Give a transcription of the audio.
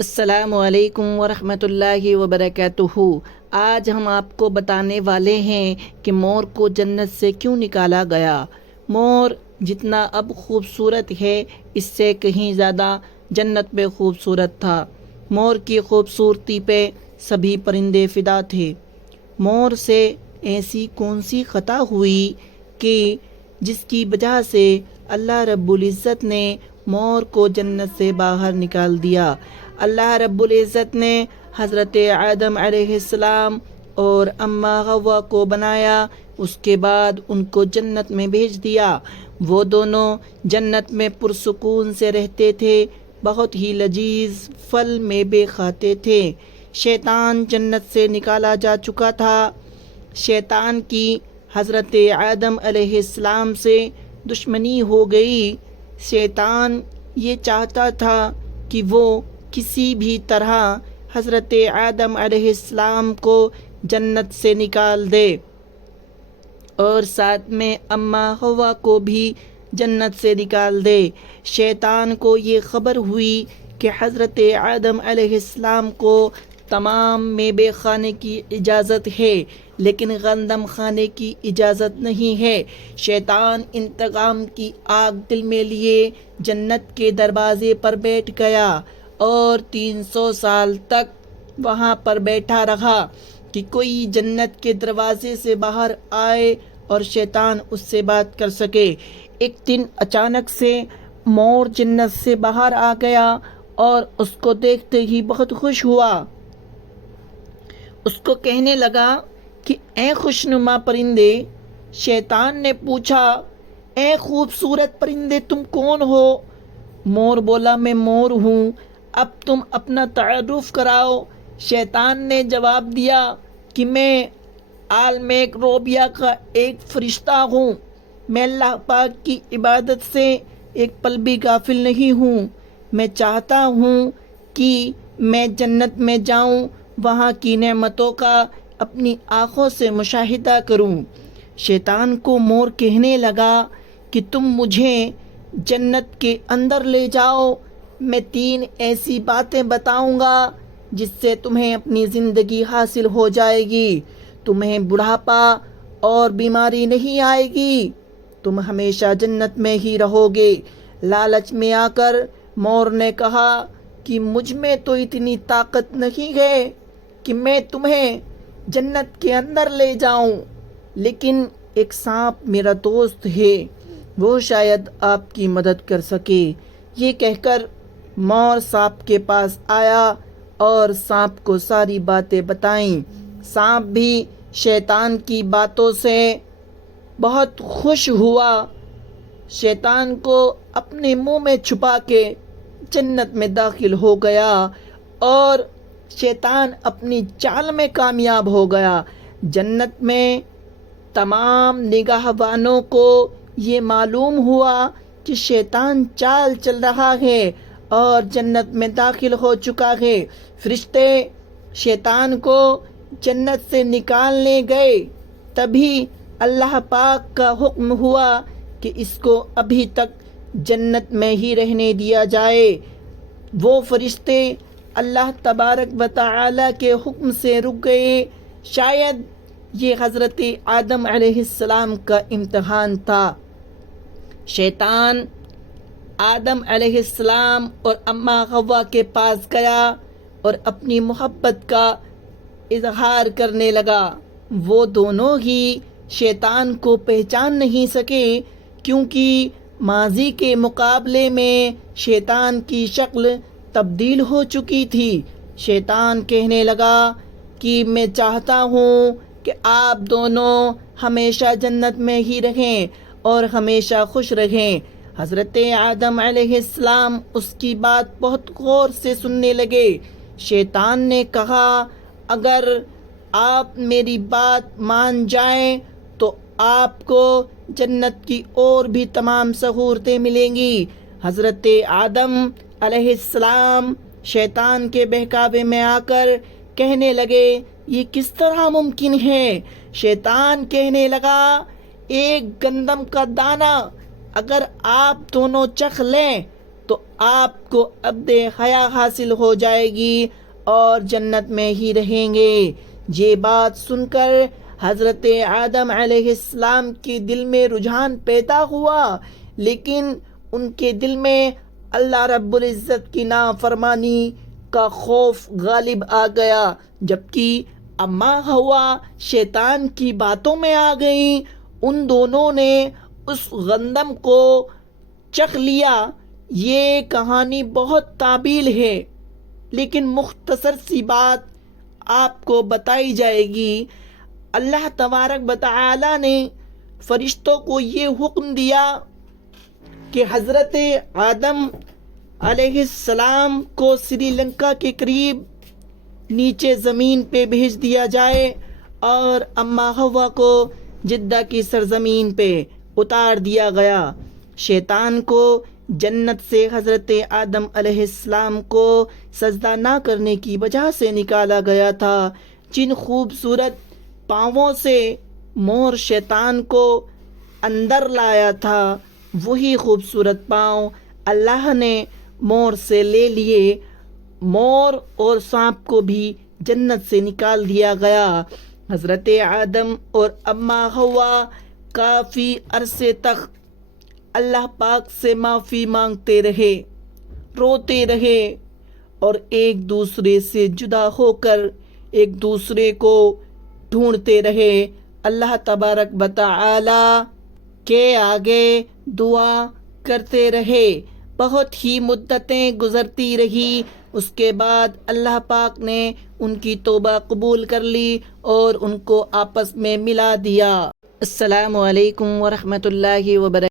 السلام علیکم ورحمۃ اللہ وبرکاتہ۔ آج ہم آپ کو بتانے والے ہیں کہ مور کو جنت سے کیوں نکالا گیا۔ مور جتنا اب خوبصورت ہے اس سے کہیں زیادہ جنت میں خوبصورت تھا۔ مور کی خوبصورتی پہ سبھی پرندے فدا تھے۔ مور سے ایسی کون سی خطا ہوئی کہ جس کی وجہ سے اللہ رب العزت نے مور کو جنت سے باہر نکال دیا۔ اللہ رب العزت نے حضرت آدم علیہ السلام اور اماں حوا کو بنایا، اس کے بعد ان کو جنت میں بھیج دیا۔ وہ دونوں جنت میں پرسکون سے رہتے تھے، بہت ہی لذیذ پھل میوے کھاتے تھے۔ شیطان جنت سے نکالا جا چکا تھا۔ شیطان کی حضرت آدم علیہ السلام سے دشمنی ہو گئی۔ شیطان یہ چاہتا تھا کہ وہ کسی بھی طرح حضرت آدم علیہ السلام کو جنت سے نکال دے اور ساتھ میں اماں حوا کو بھی جنت سے نکال دے۔ شیطان کو یہ خبر ہوئی کہ حضرت آدم علیہ السلام کو تمام میوے کھانے کی اجازت ہے لیکن گندم کھانے کی اجازت نہیں ہے۔ شیطان انتقام کی آگ دل میں لیے جنت کے دروازے پر بیٹھ گیا اور 300 سال تک وہاں پر بیٹھا رہا کہ کوئی جنت کے دروازے سے باہر آئے اور شیطان اس سے بات کر سکے۔ ایک دن اچانک سے مور جنت سے باہر آ گیا اور اس کو دیکھتے ہی بہت خوش ہوا۔ اس کو کہنے لگا کہ اے خوشنما پرندے۔ شیطان نے پوچھا اے خوبصورت پرندے تم کون ہو؟ مور بولا میں مور ہوں، اب تم اپنا تعارف کراؤ۔ شیطان نے جواب دیا کہ میں عالم روبیہ کا ایک فرشتہ ہوں، میں اللہ پاک کی عبادت سے ایک پل بھی غافل نہیں ہوں۔ میں چاہتا ہوں کہ میں جنت میں جاؤں، وہاں کی نعمتوں کا اپنی آنکھوں سے مشاہدہ کروں۔ شیطان کو مور کہنے لگا کہ تم مجھے جنت کے اندر لے جاؤ، میں 3 ایسی باتیں بتاؤں گا جس سے تمہیں اپنی زندگی حاصل ہو جائے گی۔ تمہیں بڑھاپا اور بیماری نہیں آئے گی، تم ہمیشہ جنت میں ہی رہو گے۔ لالچ میں آ کر مور نے کہا کہ مجھ میں تو اتنی طاقت نہیں ہے کہ میں تمہیں جنت کے اندر لے جاؤں، لیکن ایک سانپ میرا دوست ہے، وہ شاید آپ کی مدد کر سکے۔ یہ کہہ کر مور سانپ کے پاس آیا اور سانپ کو ساری باتیں بتائیں۔ سانپ بھی شیطان کی باتوں سے بہت خوش ہوا، شیطان کو اپنے منہ میں چھپا کے جنت میں داخل ہو گیا اور شیطان اپنی چال میں کامیاب ہو گیا۔ جنت میں تمام نگہبانوں کو یہ معلوم ہوا کہ شیطان چال چل رہا ہے اور جنت میں داخل ہو چکا ہے۔ فرشتے شیطان کو جنت سے نکالنے گئے، تبھی اللہ پاک کا حکم ہوا کہ اس کو ابھی تک جنت میں ہی رہنے دیا جائے۔ وہ فرشتے اللہ تبارک و تعالی کے حکم سے رک گئے۔ شاید یہ حضرت آدم علیہ السلام کا امتحان تھا۔ شیطان آدم علیہ السلام اور اماں حوا کے پاس گیا اور اپنی محبت کا اظہار کرنے لگا۔ وہ دونوں ہی شیطان کو پہچان نہیں سکے کیونکہ ماضی کے مقابلے میں شیطان کی شکل تبدیل ہو چکی تھی۔ شیطان کہنے لگا کہ میں چاہتا ہوں کہ آپ دونوں ہمیشہ جنت میں ہی رہیں اور ہمیشہ خوش رہیں۔ حضرت آدم علیہ السلام اس کی بات بہت غور سے سننے لگے۔ شیطان نے کہا اگر آپ میری بات مان جائیں تو آپ کو جنت کی اور بھی تمام سہولتیں ملیں گی۔ حضرت آدم علیہ السلام شیطان کے بہکاوے میں آ کر کہنے لگے یہ کس طرح ممکن ہے؟ شیطان کہنے لگا ایک گندم کا دانہ اگر آپ دونوں چکھ لیں تو آپ کو ابد حیا حاصل ہو جائے گی اور جنت میں ہی رہیں گے۔ یہ بات سن کر حضرت آدم علیہ السلام کے دل میں رجحان پیدا ہوا، لیکن ان کے دل میں اللہ رب العزت کی نافرمانی کا خوف غالب آ گیا، جبکہ اما ہوا شیطان کی باتوں میں آ گئیں۔ ان دونوں نے اس گندم کو چکھ لیا۔ یہ کہانی بہت طویل ہے، لیکن مختصر سی بات آپ کو بتائی جائے گی۔ اللہ تبارک و تعالی نے فرشتوں کو یہ حکم دیا کہ حضرت آدم علیہ السلام کو سری لنکا کے قریب نیچے زمین پہ بھیج دیا جائے اور اما حوا کو جدہ کی سرزمین پہ اتار دیا گیا۔ شیطان کو جنت سے حضرت آدم علیہ السلام کو سجدہ نہ کرنے کی وجہ سے نکالا گیا تھا۔ جن خوبصورت پاؤں سے مور شیطان کو اندر لایا تھا، وہی خوبصورت پاؤں اللہ نے مور سے لے لیے۔ مور اور سانپ کو بھی جنت سے نکال دیا گیا۔ حضرت آدم اور اما حوا کافی عرصے تک اللہ پاک سے معافی مانگتے رہے، روتے رہے اور ایک دوسرے سے جدا ہو کر ایک دوسرے کو ڈھونڈتے رہے۔ اللہ تبارک و تعالی کے آگے دعا کرتے رہے۔ بہت ہی مدتیں گزرتی رہی، اس کے بعد اللہ پاک نے ان کی توبہ قبول کر لی اور ان کو آپس میں ملا دیا۔ السلام علیکم ورحمۃ اللہ وبرکاتہ۔